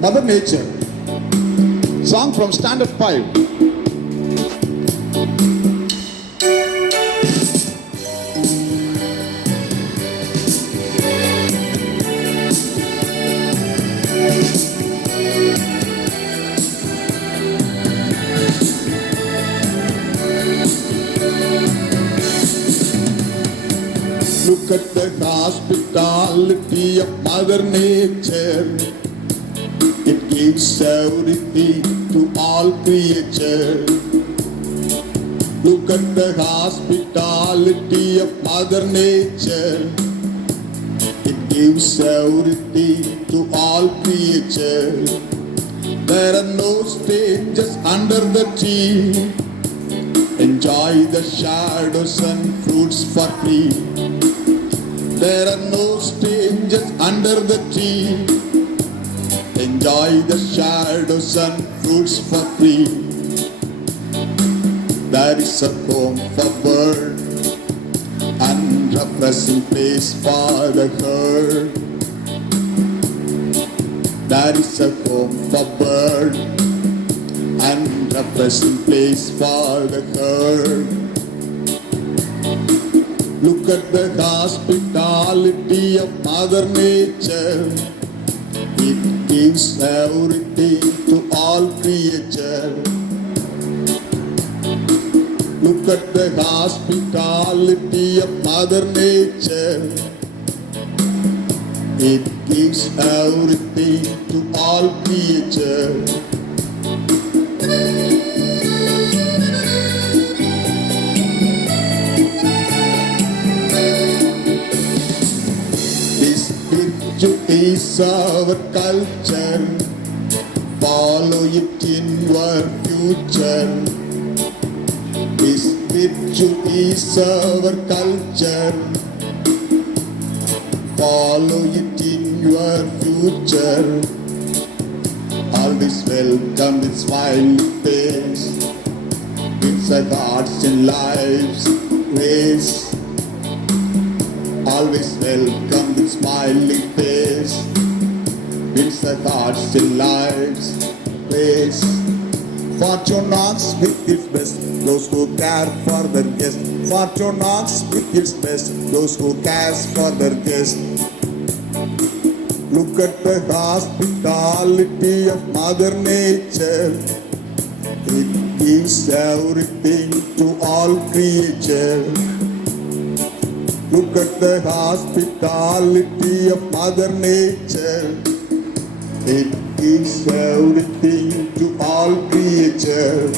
Mother Nature. Song from Standard 5. Look at the hospitality of Mother Nature. It gives everything to all creatures. Look at the hospitality of Mother Nature. It gives everything to all creatures. There are no strangers under the tree. Enjoy the shadows and fruits for free. There are no strangers under the tree. Enjoy the shadows and fruits for free. There is a home for birds and refreshing place for the herd. There is a home for birds and refreshing place for the herd. Look at the hospitality of Mother Nature. It gives everything to all creatures. Look at the hospitality of Mother Nature. It gives everything to all creatures. Is our culture, follow it in your future. This virtue is our culture, follow it in your future. Always welcome with smiling face, inside hearts and lives race. Always welcome with smiling face, wins the hearts and lives race. Fortune knocks with its best those who care for their guests. Fortune knocks with its best those who cares for their guests. Look at the hospitality of Mother Nature. It gives everything to all creatures. Look at the hospitality of Mother Nature. It gives everything to all creatures.